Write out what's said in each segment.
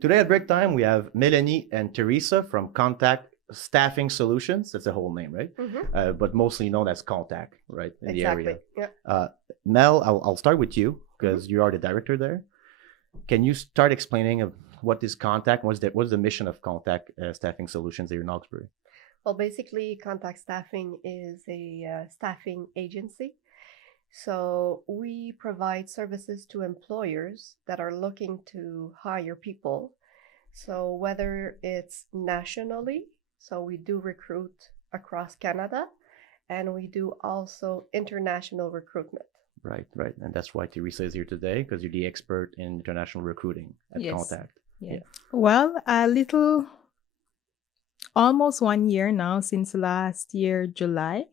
Today at Break Time, we have Melanie and Teresa from CONTAK Staffing Solutions. That's the whole name, right? But mostly known as CONTAK, right, in the area. Yeah. Mel, I'll start with you because you are the director there. Can you start explaining what is CONTAK? What's the mission of CONTAK Staffing Solutions here in Hawkesbury? Well, basically, CONTAK Staffing is a staffing agency. So we provide services to employers that are looking to hire people. So whether it's nationally, so we do recruit across Canada, and we do also international recruitment. Right. And that's why Teresa is here today, because you're the expert in international recruiting at CONTAK. Yeah. Well, almost 1 year now, since last year, July.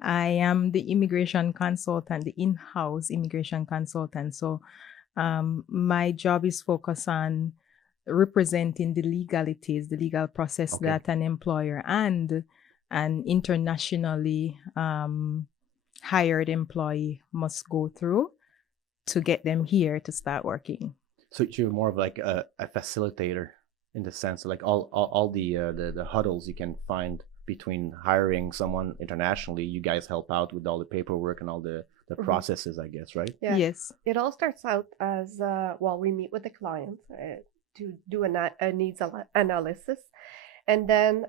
I am the immigration consultant, the in-house immigration consultant. So my job is focused on representing the legalities, the legal process that an employer and an internationally hired employee must go through to get them here to start working. So you're more of like a facilitator in the sense of like all the huddles you can find between hiring someone internationally. You guys help out with all the paperwork and all the processes, I guess, right? Yeah. Yes. It all starts out as, we meet with the client to do a needs analysis. And then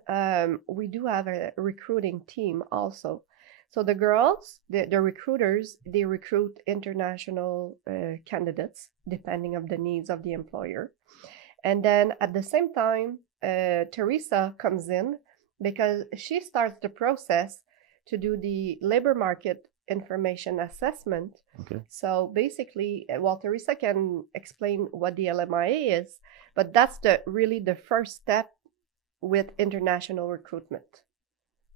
we do have a recruiting team also. So the girls, the recruiters, they recruit international candidates depending on the needs of the employer. And then at the same time, Teresa comes in because she starts the process to do the labor market information assessment. Okay. So basically, Teresa can explain what the LMIA is, but that's really the first step with international recruitment.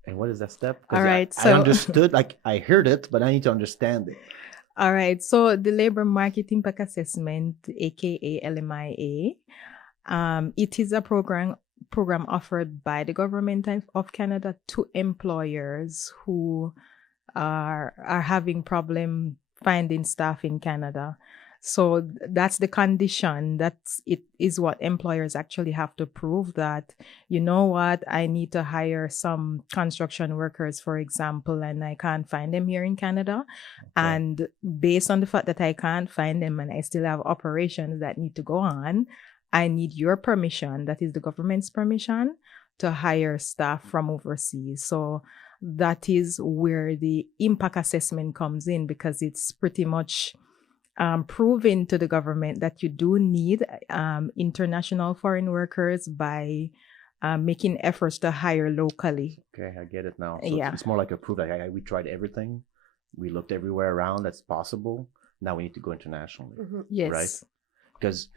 And what is that step? All right. I understood, like I heard it, but I need to understand it. All right. So the labor market impact assessment, aka LMIA, it is a program offered by the government of Canada to employers who are having problem finding staff in Canada. So that's the condition. It is what employers actually have to prove that, you know what, I need to hire some construction workers, for example, and I can't find them here in Canada. Okay. And based on the fact that I can't find them and I still have operations that need to go on, I need your permission, that is the government's permission, to hire staff from overseas. So that is where the impact assessment comes in, because it's pretty much proven to the government that you do need international foreign workers by making efforts to hire locally. Okay, I get it now. So it's more like a proof that we tried everything. We looked everywhere around that's possible. Now we need to go internationally. Mm-hmm. Yes. Right? Because,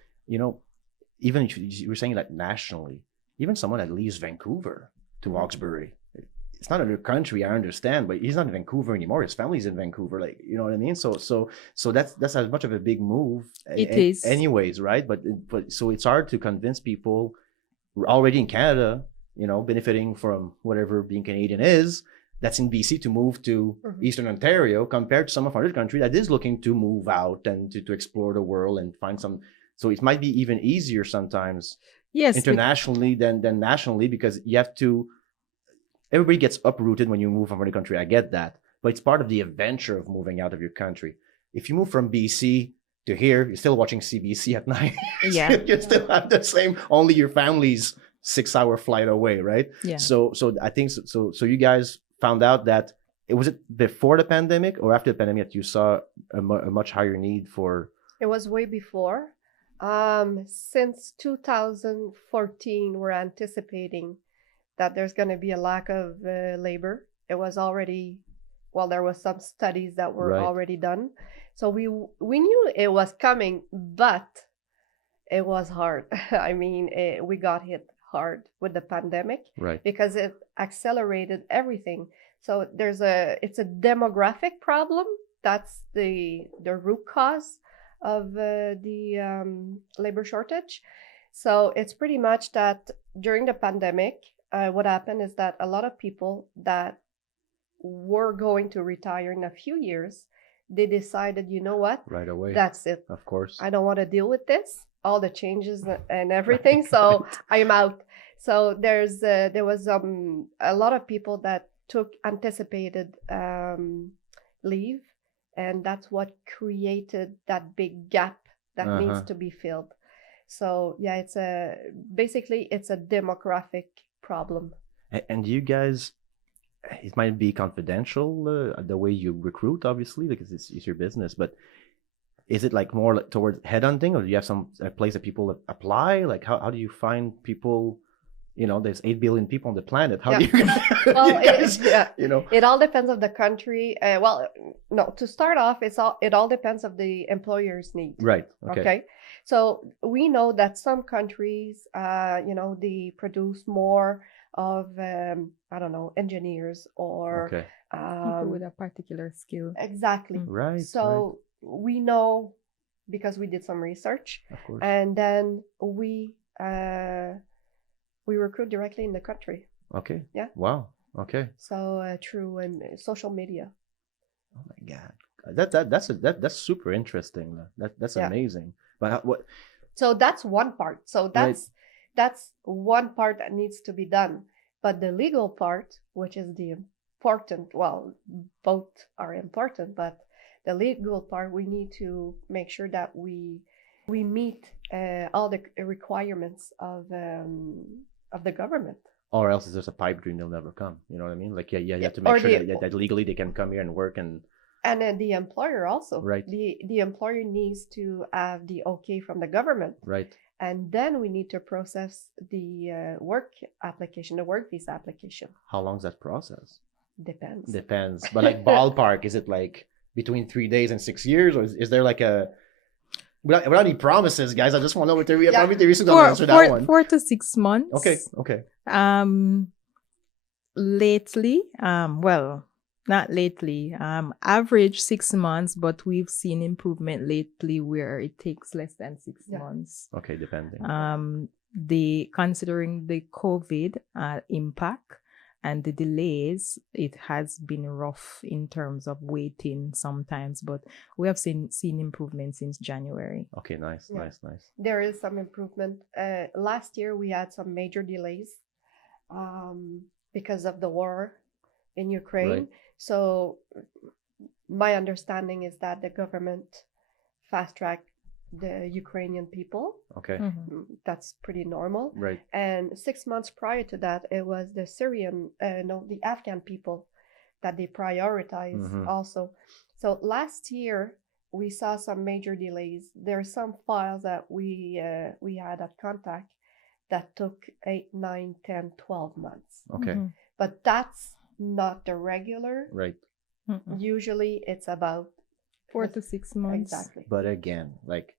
even if you were saying that nationally, even someone that leaves Vancouver to Hawkesbury, it's not a new country, I understand, but he's not in Vancouver anymore. His family's in Vancouver, like, you know what I mean? So that's as much of a big move. It is. Anyways, right? But so it's hard to convince people already in Canada, benefiting from whatever being Canadian is, that's in BC, to move to Eastern Ontario, compared to some of our other country that is looking to move out and to explore the world and find some. So it might be even easier sometimes, internationally than nationally, because you have to. Everybody gets uprooted when you move from another country. I get that, but it's part of the adventure of moving out of your country. If you move from BC to here, you're still watching CBC at night. Yeah, you still have the same. Only your family's 6-hour flight away, right? Yeah. So I think so. So you guys found out that was it before the pandemic or after the pandemic that you saw a much higher need for? It was way before. Since 2014, we're anticipating that there's going to be a lack of labor. It was already, there was some studies that were already done. So we knew it was coming, but it was hard. I mean, we got hit hard with the pandemic, because it accelerated everything. So it's a demographic problem. That's the root cause of the labor shortage. So it's pretty much that during the pandemic, what happened is that a lot of people that were going to retire in a few years, they decided, you know what? Right away. That's it. Of course. I don't want to deal with this. all the changes and everything. So I'm out. So there was a lot of people that took anticipated leave, and that's what created that big gap that needs to be filled. So yeah, it's a demographic problem. And you guys, it might be confidential, the way you recruit, obviously, because it's your business, but is it like more like towards headhunting, or do you have a place that people apply? Like how do you find people? You know, there's 8 billion people on the planet. How do you well, you guys, it all depends on the country. To start off, it all depends on the employer's need. Right. Okay. So we know that some countries, they produce more of, engineers or people with a particular skill. Exactly. Right. So we know because we did some research, of course, and then we recruit directly in the country. Okay. Yeah. Wow. Okay. So through social media. Oh my God, that's super interesting. That's amazing. But what? So that's one part. So that's one part that needs to be done. But the legal part, which is the important, well, both are important, but the legal part, we need to make sure that we meet all the requirements of the government. Or else there's a pipe dream, they'll never come. You know what I mean? Like, you have to make sure that legally they can come here and work and then the employer also. Right. The employer needs to have the okay from the government. Right. And then we need to process the work application, the work visa application. How long is that process? Depends. But like ballpark, is it like between 3 days and 6 years, or is there like a without any promises, guys? I just want to know what the reason to answer that one. 4 to 6 months. Okay. Lately, not lately, average 6 months, but we've seen improvement lately where it takes less than 6 months. Okay, depending. Considering the COVID impact and the delays, it has been rough in terms of waiting sometimes, but we have seen improvement since January. Okay, nice. There is some improvement. Last year we had some major delays because of the war in Ukraine. Right. So my understanding is that the government fast-tracked the Ukrainian people. Okay. Mm-hmm. That's pretty normal. Right. And 6 months prior to that, it was the the Afghan people that they prioritized also. So last year, we saw some major delays. There are some files that we had at CONTAK that took 8, 9, 10, 12 months. Okay. But that's not the regular. Right. Usually it's about 4 to 6 months. Exactly. But again, like,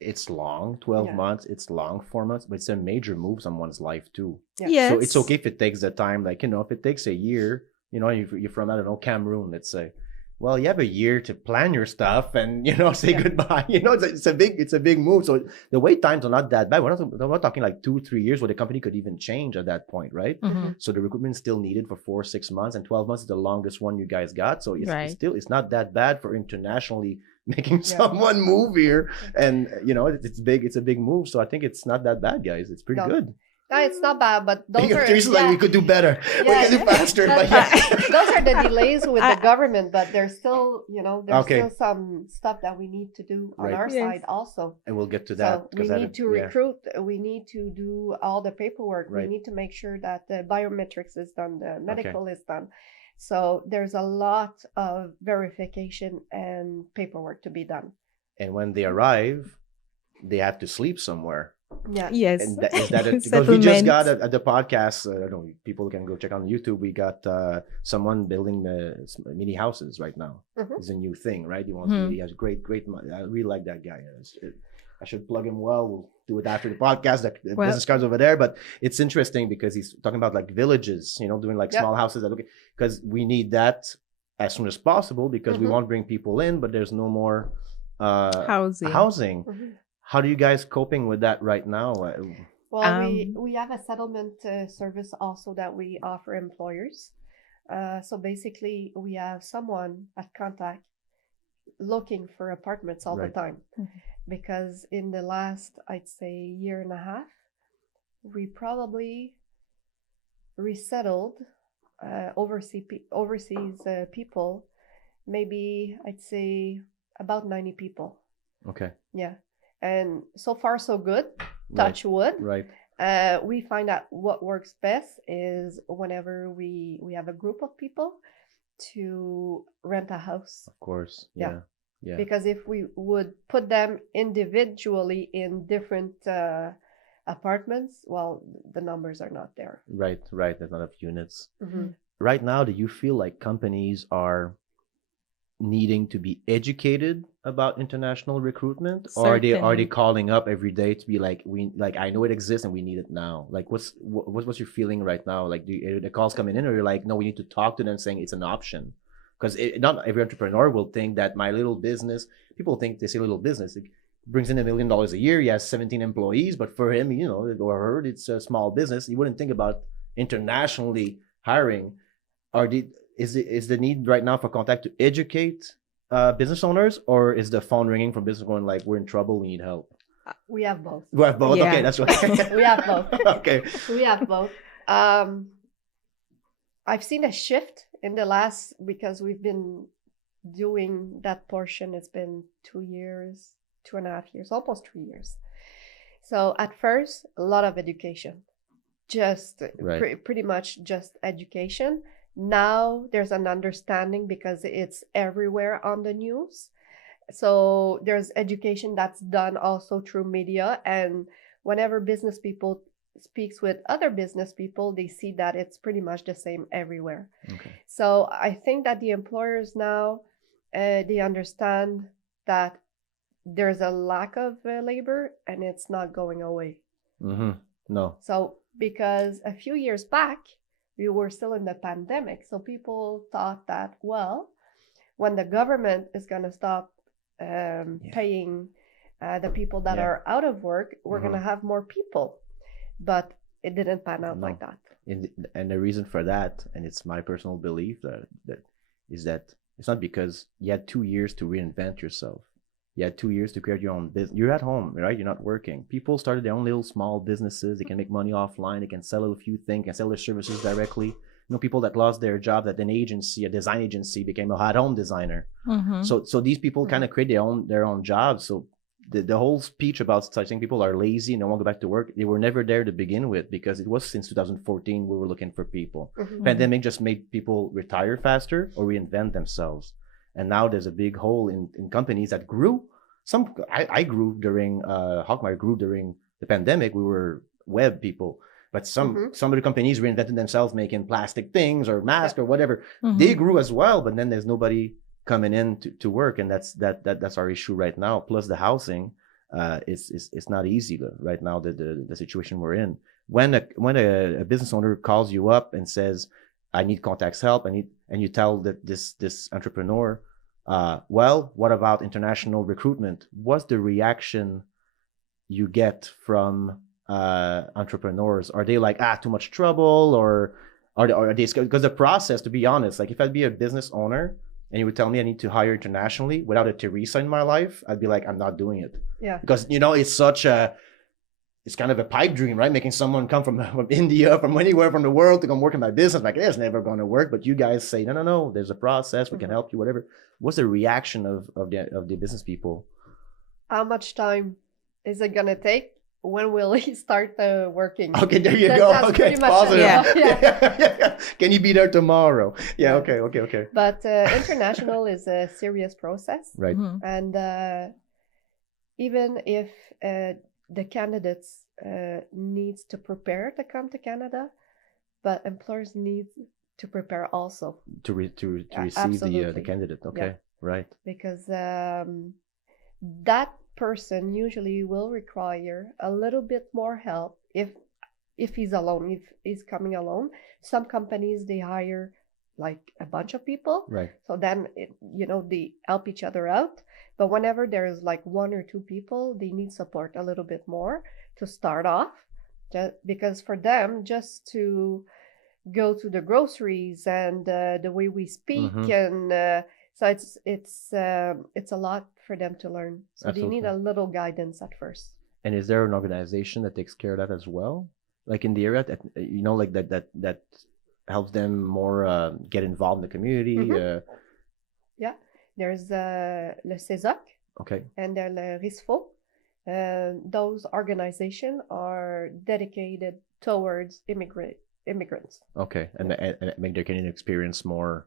it's long, 12 months, it's long, 4 months, but it's a major move someone's life too. Yeah. Yes. So it's okay if it takes the time, like, if it takes a year, you're from, I don't know, Cameroon, let's say. Well, you have a year to plan your stuff and, say goodbye. It's a big move. So the wait times are not that bad. We're not talking like 2-3 years where the company could even change at that point, right? So the recruitment is still needed for 4 or 6 months, and 12 months is the longest one you guys got. So it's not that bad for internationally making someone move here. And, it's a big move. So I think it's not that bad, guys. It's pretty good. No, it's not bad, but those are like we could do better. We could do faster. But those are the delays with the government, but there's still, still some stuff that we need to do on our side also. And we'll get to that. So we need to recruit. We need to do all the paperwork. Right. We need to make sure that the biometrics is done, the medical is done. So there's a lot of verification and paperwork to be done. And when they arrive, they have to sleep somewhere. Yeah. Yes. And because we just got at the podcast, I don't know, people can go check on YouTube. We got someone building mini houses right now. It's a new thing, right? He has great money. I really like that guy. I should plug him well. We'll do it after the podcast. The business card's over there, but it's interesting because he's talking about like villages, doing like small houses. Because we need that as soon as possible because we want to bring people in, but there's no more housing. How are you guys coping with that right now? Well, we have a settlement service also that we offer employers. So basically, we have someone at CONTAK looking for apartments all Right. the time, because in the last, I'd say, year and a half, we probably resettled overseas people, maybe I'd say about 90 people. Okay. Yeah. And so far so good, Right. touch wood. Right. We find that what works best is whenever we have a group of people to rent a house. Of course. Yeah. Yeah. Yeah. Because if we would put them individually in different apartments, well, the numbers are not there. Right. Right. There's not enough units. Mm-hmm. Right now, do you feel like companies are needing to be educated about international recruitment, or are they Certainly. calling up every day to be like, I know it exists and we need it now? Like, what's your feeling right now? Like, are the calls coming in, or you're like, no, we need to talk to them saying it's an option? Because not every entrepreneur will think that my little business. People think they say little business. It brings in $1 million a year. He has 17 employees, but for him, or her, it's a small business. You wouldn't think about internationally hiring. Is the need right now for CONTAK to educate business owners, or is the phone ringing from business going like, we're in trouble, we need help? We have both. We have both. Yeah. Okay, that's right. We have both. Okay. We have both. I've seen a shift in the last, because we've been doing that portion. It's been 2 years, 2.5 years, almost 3 years. So at first, a lot of education, just Right. pretty much just education. Now there's an understanding because it's everywhere on the news. So there's education that's done also through media, and whenever business people speaks with other business people, they see that it's pretty much the same everywhere. Okay. So I think that the employers now, they understand that there's a lack of labor and it's not going away. Mm-hmm. No. So because a few years back, we were still in the pandemic. So people thought that, well, when the government is going to stop paying the people that are out of work, we're going to have more people. But it didn't pan out like that. And the reason for that, and it's my personal belief, that it's not because you had 2 years to reinvent yourself. You had 2 years to create your own business. You're at home, right? You're not working. People started their own little small businesses. They can make money offline. They can sell a few things, can sell their services directly. People that lost their job at an agency, a design agency, became a at-home designer. Mm-hmm. So these people kind of create their own jobs. So the whole speech about saying people are lazy and don't want to go back to work, they were never there to begin with, because it was since 2014 we were looking for people. Mm-hmm. Pandemic just made people retire faster or reinvent themselves. And now there's a big hole in companies that grew. I grew during Hawkmire grew during the pandemic. We were web people, but some of the companies reinvented themselves, making plastic things or masks or whatever. Mm-hmm. They grew as well, but then there's nobody coming in to work, and that's our issue right now. Plus the housing, it's not easy right now. The situation we're in. When a business owner calls you up and says, "I need CONTAK's help," and you tell that this entrepreneur, well, what about international recruitment? What's the reaction you get from entrepreneurs? Are they like, too much trouble, or are they scared? Because the process, to be honest, like if I'd be a business owner and you would tell me I need to hire internationally without a Teresa in my life, I'd be like, I'm not doing it. Yeah. Because it's kind of a pipe dream, right? Making someone come from India, from anywhere from the world to come work in my business. Like, it's never going to work. But you guys say, no, there's a process. We can help you, whatever. What's the reaction of the business people? How much time is it going to take? When will he start working? Okay, there you go. Okay, positive. Yeah. Can you be there tomorrow? Yeah, okay. But international is a serious process. Right. Mm-hmm. And even if the candidates needs to prepare to come to Canada, but employers need to prepare also. To receive Absolutely. the candidate. Okay, right. Because that person usually will require a little bit more help if he's alone, if he's coming alone. Some companies, they hire like a bunch of people, right? So then they help each other out. But whenever there's like 1 or 2 people, they need support a little bit more to start off, because for them just to go to the groceries and the way we speak and So it's a lot for them to learn. So they need a little guidance at first. And is there an organization that takes care of that as well? Like in the area that, you know, like that helps them more get involved in the community? Yeah. There's le CESOC. Okay. And le RISFO. Those organizations are dedicated towards immigrants. Okay. And make their Canadian experience more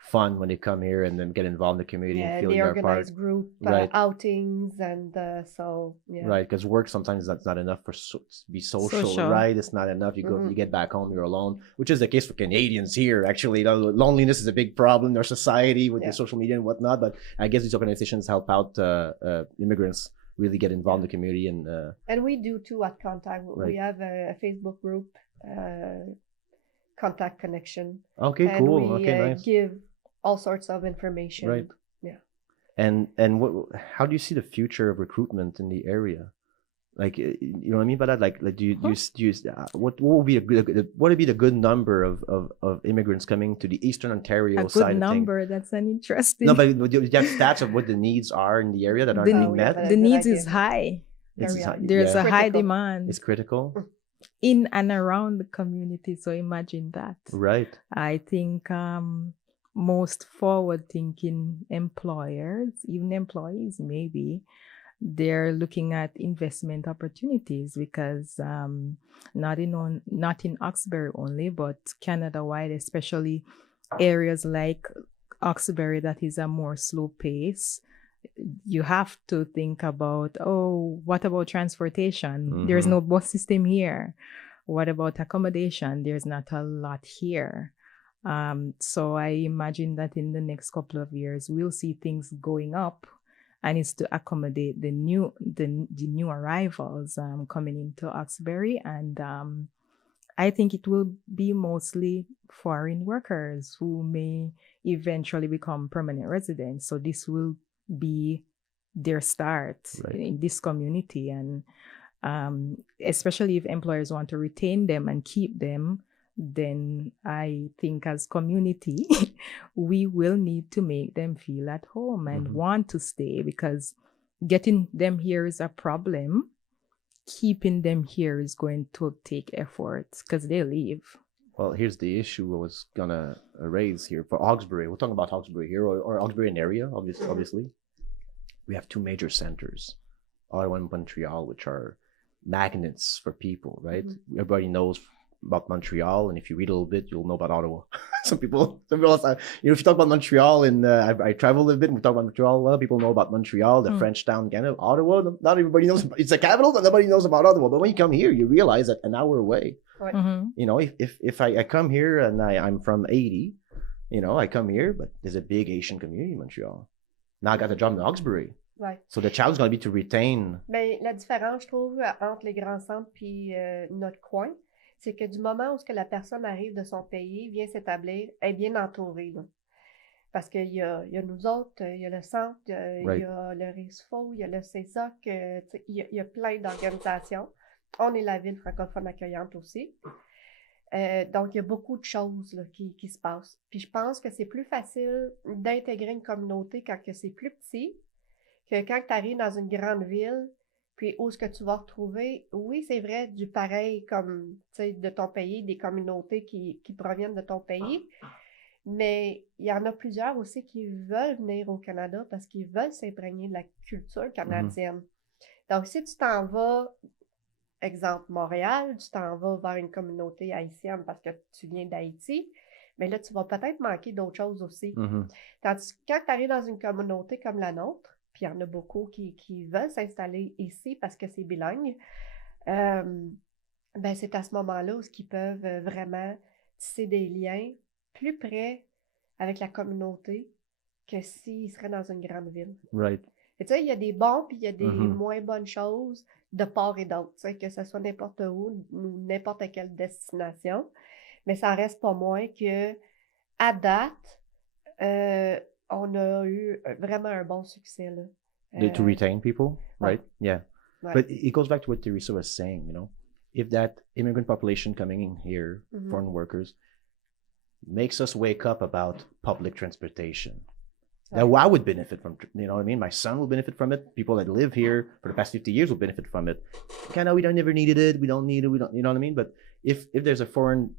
fun when they come here and then get involved in the community and feel they their organize part. group outings and so yeah. Right, because work sometimes that's not enough for to be social, right? It's not enough. You go, you get back home, you're alone, which is the case for Canadians here. Actually, loneliness is a big problem in our society with the social media and whatnot. But I guess these organizations help out immigrants really get involved in the community and we do too at CONTAK. We have a Facebook group, CONTAK Connection. Okay, and cool. We nice. Give all sorts of information. Right. Yeah. And how do you see the future of recruitment in the area? Like, you know what I mean by that? Like do you what would be the good number of immigrants coming to the Eastern Ontario side of things? A good number. That's an interesting. No, but do you have stats of what the needs are in the area that aren't being met? The needs is high. There's a high demand. It's critical. In and around the community, so imagine that. Right. I think most forward-thinking employers, even employees maybe, they're looking at investment opportunities because not in Hawkesbury only, but Canada-wide, especially areas like Hawkesbury that is a more slow pace. You have to think about, what about transportation? There's no bus system here. What about accommodation? There's not a lot here. So I imagine that in the next couple of years, we'll see things going up, and it's to accommodate the new arrivals coming into Hawkesbury. And I think it will be mostly foreign workers who may eventually become permanent residents. So this will be their start in this community, and especially if employers want to retain them and keep them, then I think as community we will need to make them feel at home and want to stay, because getting them here is a problem. Keeping them here is going to take efforts because they leave. Well, here's the issue I was gonna raise here for Hawkesbury. We're talking about Hawkesbury here, or Hawkesbury and area, obviously. We have two major centers, Ottawa and Montreal, which are magnets for people, right? Everybody knows about Montreal, and if you read a little bit, you'll know about Ottawa. Some people else, if you talk about Montreal, and I travel a little bit, and we talk about Montreal, a lot of people know about Montreal, the French town, Canada. Ottawa, not everybody knows. It's the capital, but nobody knows about Ottawa. But when you come here, you realize that an hour away. You know, if I come here and I'm from 80, you know, I come here, but there's a big Asian community in Montreal. Now I got a job in Hawkesbury. Right. So the challenge is going to be to retain. Mais la différence, je trouve, entre les grands centres puis notre coin, c'est que du moment où que la personne arrive de son pays, vient s'établir, elle est bien entourée. Là. Parce qu'il y a nous autres, il y a le centre, il y a le RISFO, il y a le CESOC, il y a plein d'organisations. On est la ville francophone accueillante aussi. Donc, il y a beaucoup de choses là, qui se passent. Puis je pense que c'est plus facile d'intégrer une communauté quand c'est plus petit que quand tu arrives dans une grande ville, puis où est-ce que tu vas retrouver, oui, c'est vrai, du pareil comme, tu sais, de ton pays, des communautés qui proviennent de ton pays, mais il y en a plusieurs aussi qui veulent venir au Canada parce qu'ils veulent s'imprégner de la culture canadienne. Donc, si tu t'en vas, exemple Montréal, tu t'en vas vers une communauté haïtienne parce que tu viens d'Haïti, mais là, tu vas peut-être manquer d'autres choses aussi. Tandis que quand tu arrives dans une communauté comme la nôtre, puis il y en a beaucoup qui veulent s'installer ici parce que c'est bilingue, ben c'est à ce moment-là où ils peuvent vraiment tisser des liens plus près avec la communauté que s'ils seraient dans une grande ville. Right. Et tu sais, il y a des bons puis il y a des moins bonnes choses de part et d'autre, tu sais, que ce soit n'importe où ou n'importe quelle destination, mais ça reste pas moins que à date, on a eu vraiment un bon succès là. To retain people, right? Yeah. But it goes back to what Teresa was saying, you know, if that immigrant population coming in here, foreign workers, makes us wake up about public transportation. that I would benefit from. You know what I mean? My son will benefit from it. People that live here for the past 50 years will benefit from it. Kind of, we don't never needed it. We don't need it. We don't. You know what I mean? But if there's a foreign,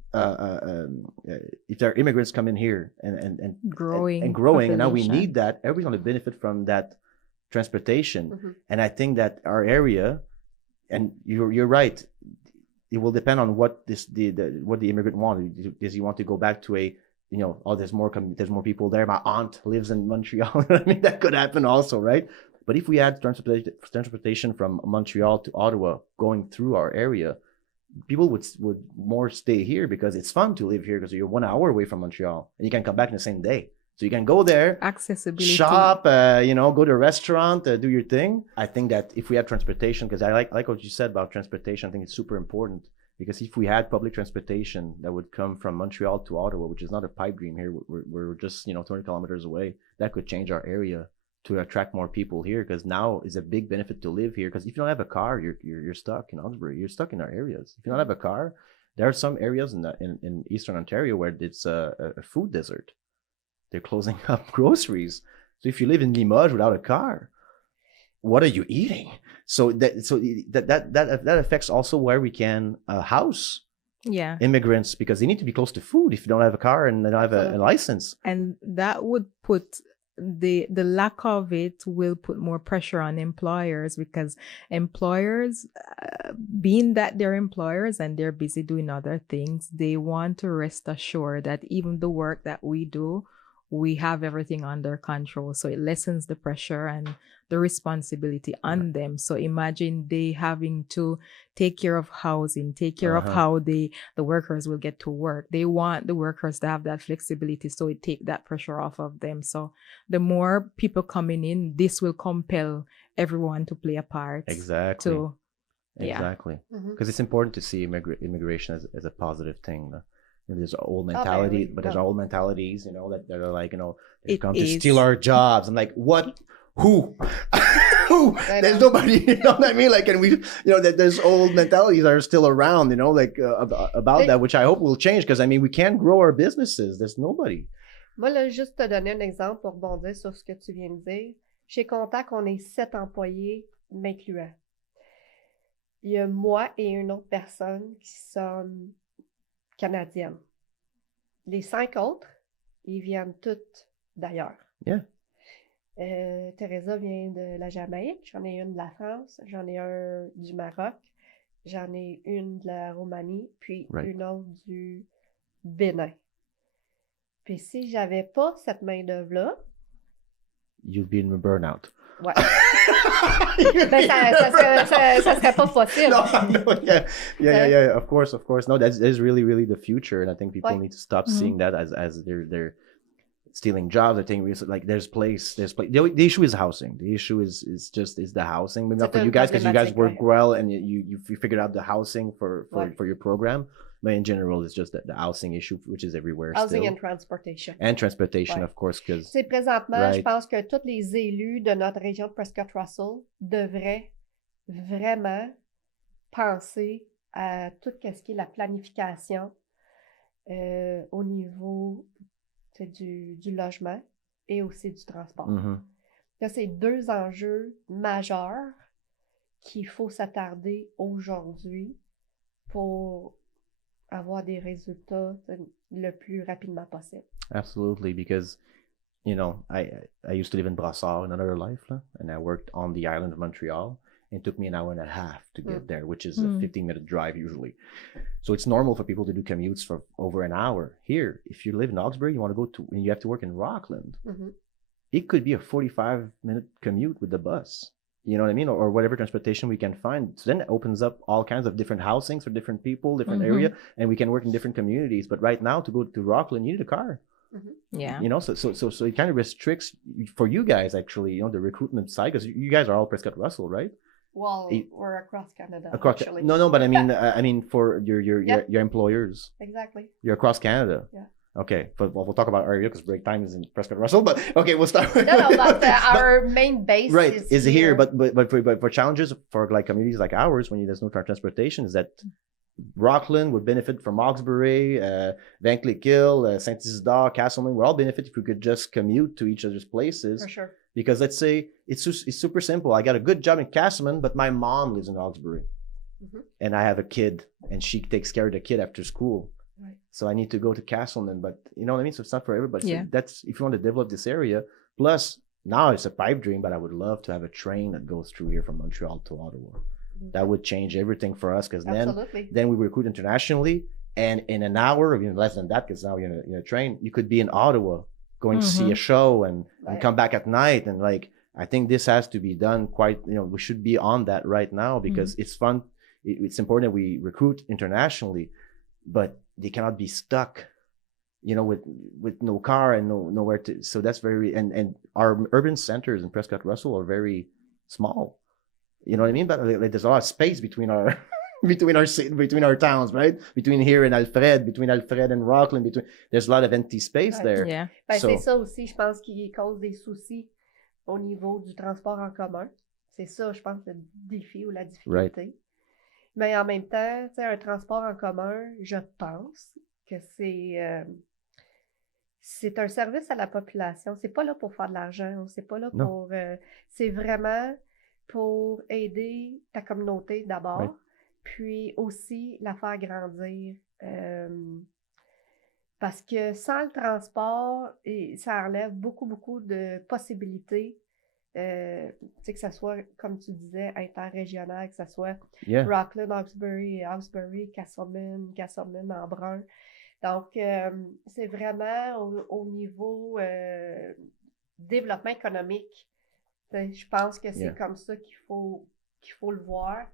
if there are immigrants coming here and growing, and now we need that, everybody's going to benefit from that transportation. And I think that our area, and you're right. It will depend on what what the immigrant wants. Does he want to go back to a, you know, oh, there's more people there. My aunt lives in Montreal. I mean, that could happen also, right? But if we had transportation from Montreal to Ottawa going through our area, people would more stay here because it's fun to live here because you're 1 hour away from Montreal and you can come back in the same day. So you can go there, accessibility, shop, you know, go to a restaurant, do your thing. I think that if we had transportation, because I like what you said about transportation, I think it's super important. Because if we had public transportation that would come from Montreal to Ottawa, which is not a pipe dream here, we're just, you know, 200 kilometers away, that could change our area to attract more people here. Because now is a big benefit to live here. Because if you don't have a car, you're stuck in Osbury. You're stuck in our areas. If you don't have a car, there are some areas in Eastern Ontario where it's a food desert. They're closing up groceries. So if you live in Limoges without a car, what are you eating? So that affects also where we can house immigrants, because they need to be close to food if you don't have a car and they don't have a license. And that would put the lack of it will put more pressure on employers, because employers, being that they're employers and they're busy doing other things, they want to rest assured that even the work that we do, we have everything under control. So it lessens the pressure and the responsibility on them. So imagine they having to take care of housing, take care of how the workers will get to work. They want the workers to have that flexibility, so it take that pressure off of them. So the more people coming in, this will compel everyone to play a part. Exactly. Because it's important to see immigration as a positive thing. There's an old mentality, but there's old mentalities, you know, that are like, you know, they come to steal our jobs. I'm like, what? Who? Who? There's nobody, you know what I mean? Like, and we, you know, that there's old mentalities that are still around, you know, like about that, which I hope will change, because I mean, we can't grow our businesses. There's nobody. Moi, là, juste te donner un exemple pour rebondir sur ce que tu viens de dire. Chez CONTAK, on est 7 employés, m'incluant. Il y a moi et une autre personne qui sommes canadiennes. Les 5 autres, ils viennent toutes d'ailleurs. Yeah. Teresa vient de la Jamaïque, j'en ai une de la France, j'en ai un du Maroc, j'en ai une de la Roumanie, puis une autre du Bénin. Puis si j'avais pas cette main-d'œuvre-là, you'd be in a burnout. Ouais. Ben, ça serait pas possible. No, yeah. Of course. No, that is really the future, and I think people need to stop seeing that as they're stealing jobs. I think like there's place. The issue is housing. The issue is the housing. Maybe not for you guys, because you guys work well and you figured out the housing for your program. But in general, it's just the housing issue, which is everywhere. Housing still. and transportation. And transportation, of course, because... Présentement, je pense que tous les élus de notre région de Prescott-Russell devraient vraiment penser à tout ce qui est la planification au niveau du logement et aussi du transport. Là, c'est 2 enjeux majeurs qu'il faut s'attarder aujourd'hui pour avoir des résultats le plus rapidement possible. Absolutely, because, you know, I used to live in Brassard in another life, and I worked on the island of Montreal. It took me an hour and a half to get there, which is a 15-minute drive usually. So it's normal for people to do commutes for over an hour. Here, if you live in Hawkesbury, you have to work in Rockland. It could be a 45-minute commute with the bus. You know what I mean? Or whatever transportation we can find. So then it opens up all kinds of different housings for different people, different area, and we can work in different communities. But right now, to go to Rockland, you need a car. Yeah. You know, so it kind of restricts for you guys, actually, you know, the recruitment side, because you guys are all Prescott-Russell, right? Well, we're across Canada. Actually. No, but I mean for your employers. Exactly. You're across Canada. Yeah. Okay, but we'll talk about our area because break time is in Prescott-Russell. But okay, we'll start. No, but our main base is here. But for challenges for like communities like ours, when there's no transportation, is that Rockland would benefit from Hawkesbury, Vankleek-Hill, Saint-Isidore, Castleman. We all benefit if we could just commute to each other's places. For sure. Because let's say it's super simple. I got a good job in Castleman, but my mom lives in Hawkesbury. And I have a kid, and she takes care of the kid after school. Right. So I need to go to Castleman, but you know what I mean? So it's not for everybody. Yeah. So that's if you want to develop this area. Plus, now it's a pipe dream, but I would love to have a train that goes through here from Montreal to Ottawa. That would change everything for us, because then we recruit internationally, and in an hour, or even less than that, because now you're in a train, you could be in Ottawa going to see a show and come back at night. And like, I think this has to be done quite, we should be on that right now, because it's fun. It's important that we recruit internationally, but they cannot be stuck, with no car and nowhere to. So that's and our urban centers in Prescott-Russell are very small. You know what I mean? But like, there's a lot of space between our between our towns, right? Between here and Alfred, between Alfred and Rockland, there's a lot of empty space there. Yeah. C'est ça aussi, je pense, qui cause des soucis au niveau du transport en commun. C'est ça, je pense, le défi ou la difficulté. Right. Mais en même temps, tu sais, un transport en commun, je pense que c'est un service à la population. C'est pas là pour faire de l'argent. C'est pas là pour... c'est vraiment pour aider ta communauté d'abord, puis aussi la faire grandir. Parce que sans le transport, ça enlève beaucoup, beaucoup de possibilités. Tu sais, que ça soit, comme tu disais, interrégional, que ça soit Rockland, Hawkesbury, Castleman, Embrun. Donc, c'est vraiment au niveau développement économique. Je pense que c'est comme ça qu'il faut le voir,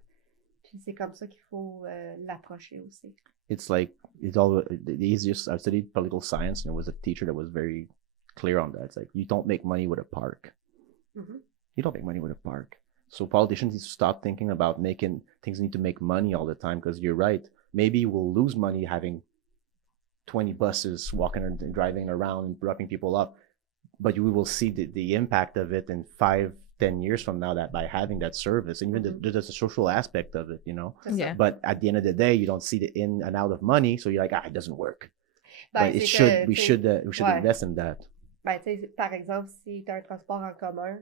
puis c'est comme ça qu'il faut l'approcher aussi. It's like, it's all the easiest. I studied political science, and there was a teacher that was very clear on that. It's like, you don't make money with a park. You don't make money with a park. So politicians need to stop thinking about making things need to make money all the time, because you're right. Maybe we'll lose money having 20 buses walking and driving around and dropping people off, but you will see the impact of it in 5-10 years from now, that by having that service, and even there's a social aspect of it, Yeah. But at the end of the day, you don't see the in and out of money, so you're like, it doesn't work. Ben, But we should invest in that. Ben, par exemple, si tu as un transport en commun,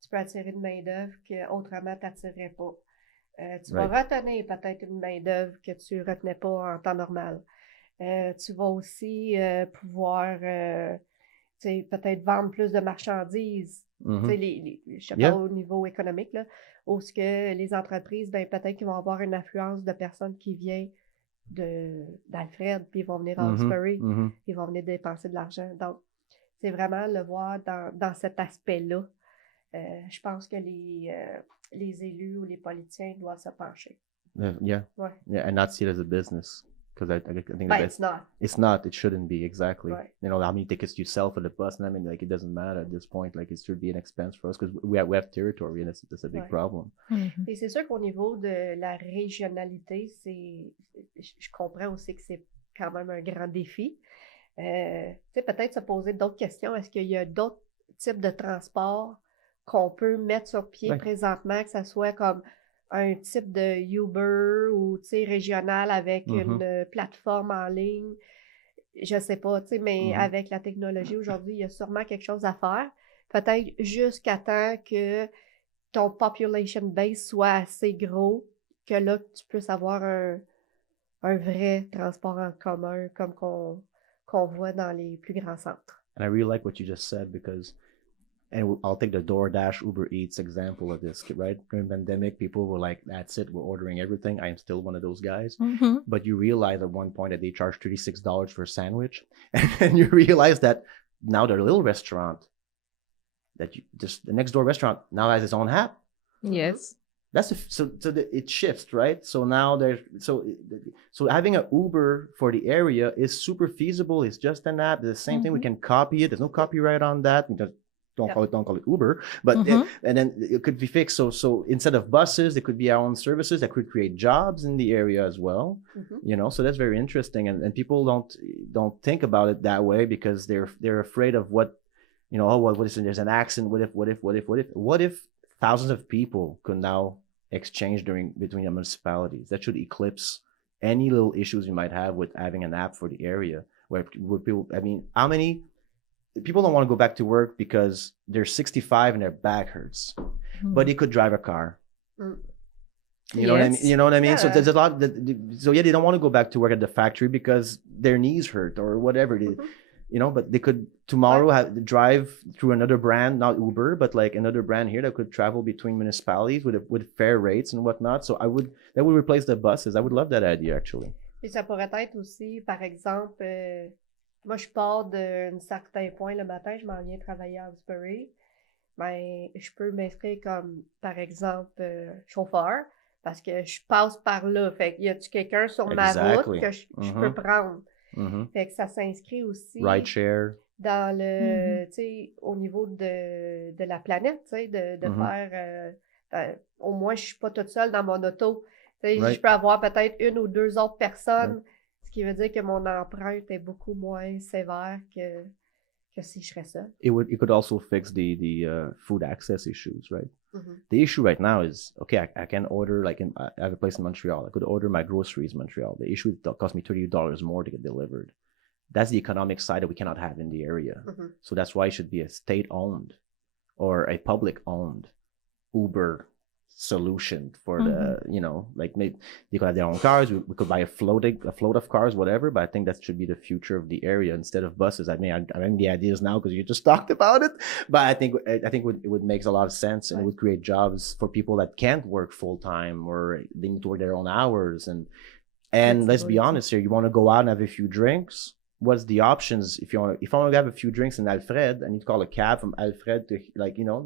tu peux attirer une main-d'œuvre qu'autrement tu n'attirerais pas. Tu vas retenir peut-être une main-d'œuvre que tu ne retenais pas en temps normal. Tu vas aussi pouvoir peut-être vendre plus de marchandises. Je sais pas, au niveau économique, là, où ce que les entreprises, ben, peut-être qu'ils vont avoir une affluence de personnes qui viennent d'Alfred, puis ils vont venir à Hawkesbury, puis ils vont venir dépenser de l'argent. Donc, c'est vraiment le voir dans cet aspect-là. Je pense que les élus ou les politiciens doivent se pencher. Yeah, and not see it as a business. Because I think it's not. It's not. It shouldn't be, exactly. Right. How many tickets you sell for the bus, and I mean, like, it doesn't matter at this point. Like, it should be an expense for us, because we have territory, and that's a big problem. Et c'est sûr qu'au niveau de la régionalité, je comprends aussi que c'est quand même un grand défi. Tu sais, peut-être se poser d'autres questions. Est-ce qu'il y a d'autres types de transports qu'on peut mettre sur pied présentement, que ça soit comme un type de Uber ou, tu sais, régional avec une plateforme en ligne? Je sais pas, tu sais, mais avec la technologie aujourd'hui, il y a sûrement quelque chose à faire. Peut-être jusqu'à temps que ton population base soit assez gros, que là, tu puisses avoir un vrai transport en commun comme qu'on voit dans les plus grands centres. And I really like what you just said, because, and I'll take the DoorDash, Uber Eats example of this, right? During the pandemic, people were like, that's it, we're ordering everything. I am still one of those guys. But you realize at one point that they charge $36 for a sandwich. And you realize that now their little restaurant, the next door restaurant now has its own app. Yes. It shifts, right? So now so having an Uber for the area is super feasible. It's just an app. The same thing. We can copy it. There's no copyright on that. We just don't call it Uber, but and then it could be fixed. So instead of buses, there could be our own services that could create jobs in the area as well. So that's very interesting. And people don't think about it that way, because they're afraid of what, what if there's an accident? What if thousands of people could now exchange between the municipalities? That should eclipse any little issues you might have with having an app for the area where people, I mean, how many people don't want to go back to work because they're 65 and their back hurts, but they could drive a car. You know what I mean? You know what I mean? Yeah. So there's a lot so yeah, they don't want to go back to work at the factory because their knees hurt or whatever. You know, but they could tomorrow drive through another brand, not Uber, but like another brand here that could travel between municipalities with fair rates and whatnot. So that would replace the buses. I would love that idea actually. Et ça pourrait être aussi, par exemple, moi je pars d'un certain point le matin, je m'en viens travailler à Hawkesbury, mais je peux m'inscrire comme, par exemple, chauffeur, parce que je passe par là. Fait qu'il y a-tu quelqu'un sur ma route que je peux prendre? Fait que ça s'inscrit aussi Ride share. Dans le, tu sais, au niveau de la planète, tu sais, de faire, au moins je suis pas toute seule dans mon auto. Tu sais, je peux avoir peut-être 1 ou 2 autres personnes, ce qui veut dire que mon empreinte est beaucoup moins sévère que si je serais seule. It could also fix the food access issues, right? The issue right now is, okay, I can order, like I have a place in Montreal. I could order my groceries in Montreal. The issue cost me $30 more to get delivered. That's the economic side that we cannot have in the area. So that's why it should be a state-owned or a public-owned Uber solution for the, you know, like maybe they could have their own cars. We could buy a float of cars, whatever. But I think that should be the future of the area instead of buses. I mean, I'm the ideas now because you just talked about it. But I think it would make a lot of sense, and it would create jobs for people that can't work full time or they need to work their own hours. And let's be honest here, you want to go out and have a few drinks. What's the options if I want to have a few drinks in Alfred? I need to call a cab from Alfred to, like, you know,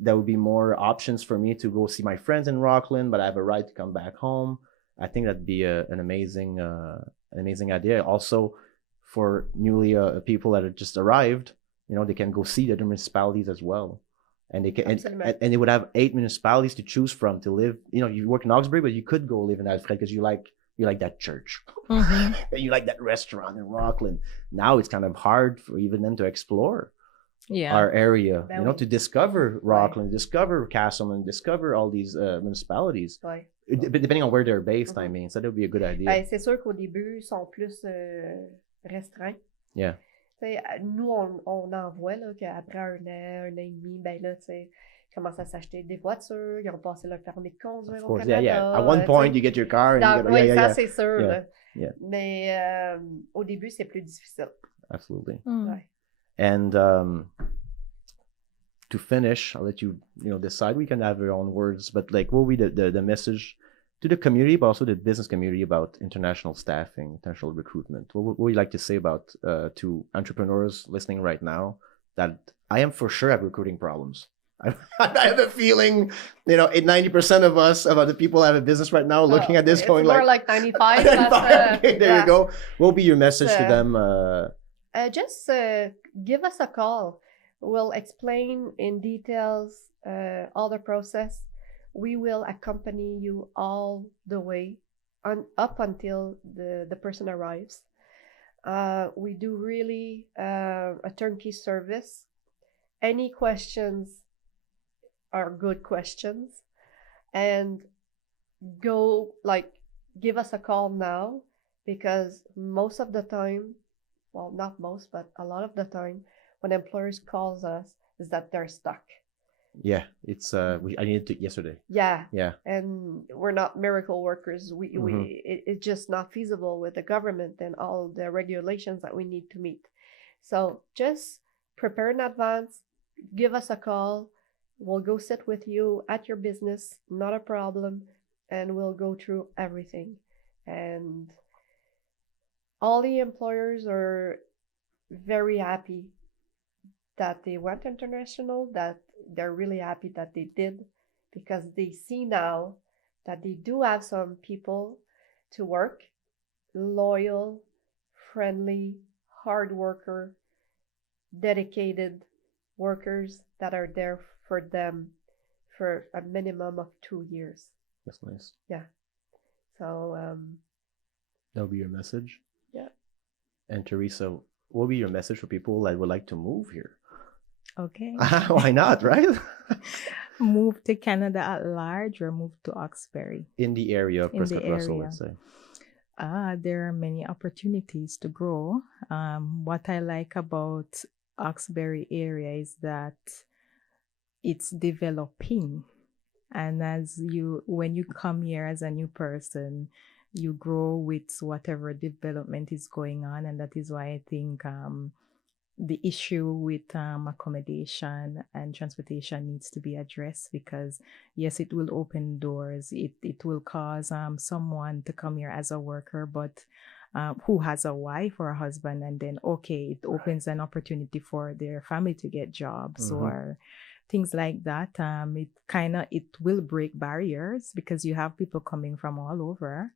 there would be more options for me to go see my friends in Rockland, but I have a right to come back home. I think that'd be an amazing idea. Also, for newly people that have just arrived, you know, they can go see the other municipalities as well, and they can and they would have 8 municipalities to choose from to live. You know, you work in Hawkesbury, but you could go live in Alfred because you like that church, and you like that restaurant in Rockland. Now it's kind of hard for even them to explore. Our area, you know, to discover Rockland, discover Castleman, discover all these municipalities. Depending on where they're based, I mean, so that would be a good idea. Ben, c'est sûr qu'au début, ils sont plus restreints. Yeah. T'sais, nous, on en voit là, qu'après 1 an, 1 an et demi, ben là, tu sais, ils commencent à s'acheter des voitures, ils ont passé leur permis de conduire au Canada. Yeah. At one point, you get your car. Ça, c'est sûr. Yeah. Là. Mais au début, c'est plus difficile. Absolutely. Ouais. And to finish, I'll let you decide. We can have your own words, but like, what will be the message to the community, but also the business community about international staffing, international recruitment? What would you like to say about to entrepreneurs listening right now that I am for sure have recruiting problems? I have a feeling, 90% of us, about the people that have a business right now, looking at this, going more like 95. Okay, there you go. What will be your message to them? Just give us a call. We'll explain in details all the process. We will accompany you all the way up until the person arrives. We do really a turnkey service. Any questions are good questions. And give us a call now, because most of the time, well, not most, but a lot of the time, when employers calls us, is that they're stuck. Yeah, it's I needed it yesterday. Yeah, and we're not miracle workers. It's just not feasible with the government and all the regulations that we need to meet. So just prepare in advance. Give us a call. We'll go sit with you at your business. Not a problem, and we'll go through everything. And all the employers are very happy that they went international, that they're really happy that they did, because they see now that they do have some people to work, loyal, friendly, hard worker, dedicated workers that are there for them for a minimum of 2 years. That's nice. Yeah. So that'll be your message. Yeah. And Teresa, what will be your message for people that would like to move here? Okay. Why not, right? move to Canada at large or move to Hawkesbury? In the area of In the Prescott-Russell, area. let's say. There are many opportunities to grow. What I like about Hawkesbury area is that it's developing. And when you come here as a new person, you grow with whatever development is going on. And that is why I think the issue with accommodation and transportation needs to be addressed, because yes, it will open doors. It will cause someone to come here as a worker, but who has a wife or a husband, and then it opens an opportunity for their family to get jobs or things like that. It will break barriers because you have people coming from all over,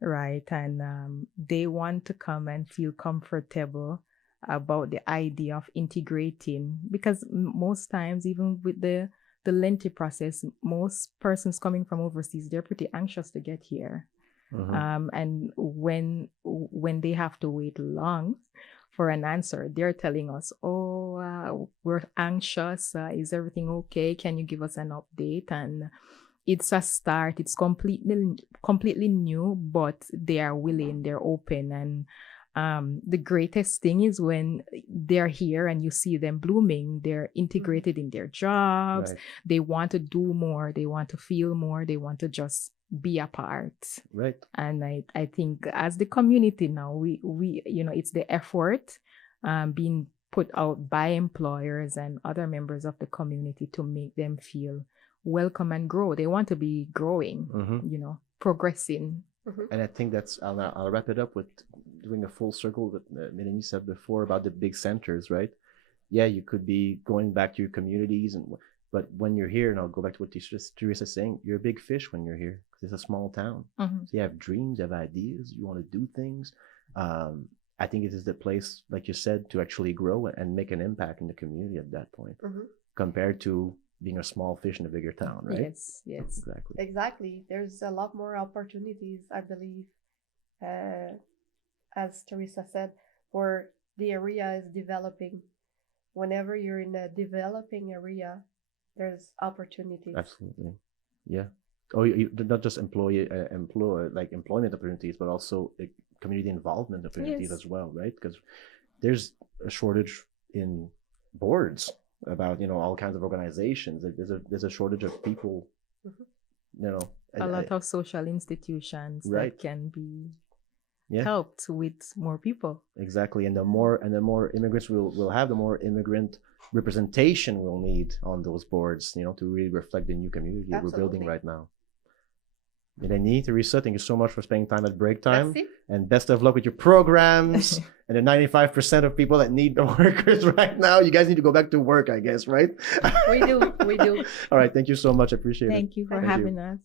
right? And they want to come and feel comfortable about the idea of integrating, because most times, even with the lengthy process, most persons coming from overseas, they're pretty anxious to get here. And when they have to wait long for an answer, they're telling us, we're anxious, is everything okay, can you give us an update? And it's a start. It's completely new, but they are willing, they're open. And the greatest thing is when they're here and you see them blooming, they're integrated in their jobs. Right. They want to do more. They want to feel more. They want to just be a part. Right. And I think as the community now, we it's the effort being put out by employers and other members of the community to make them feel welcome and grow. They want to be growing, progressing. And I think I'll wrap it up with doing a full circle that Melanie said before about the big centers, right? Yeah, you could be going back to your communities, but when you're here, and I'll go back to what Teresa's saying, you're a big fish when you're here because it's a small town. So you have dreams, you have ideas, you want to do things. I think it is the place, like you said, to actually grow and make an impact in the community at that point, compared to being a small fish in a bigger town, right? Yes. Exactly. There's a lot more opportunities, I believe, as Teresa said, where the area is developing. Whenever you're in a developing area, there's opportunities. Absolutely. Yeah. Not just employment opportunities, but also community involvement opportunities as well, right? Because there's a shortage in boards about all kinds of organizations. There's a shortage of people. A lot of social institutions that can be helped with more people. Exactly, and the more immigrants we'll have, the more immigrant representation we'll need on those boards. To really reflect the new community that we're building right now. Melanie, Teresa, thank you so much for spending time at Break Time. Merci. And best of luck with your programs and the 95% of people that need the workers right now. You guys need to go back to work, I guess, right? We do. All right. Thank you so much. I appreciate it. Thank you for having us.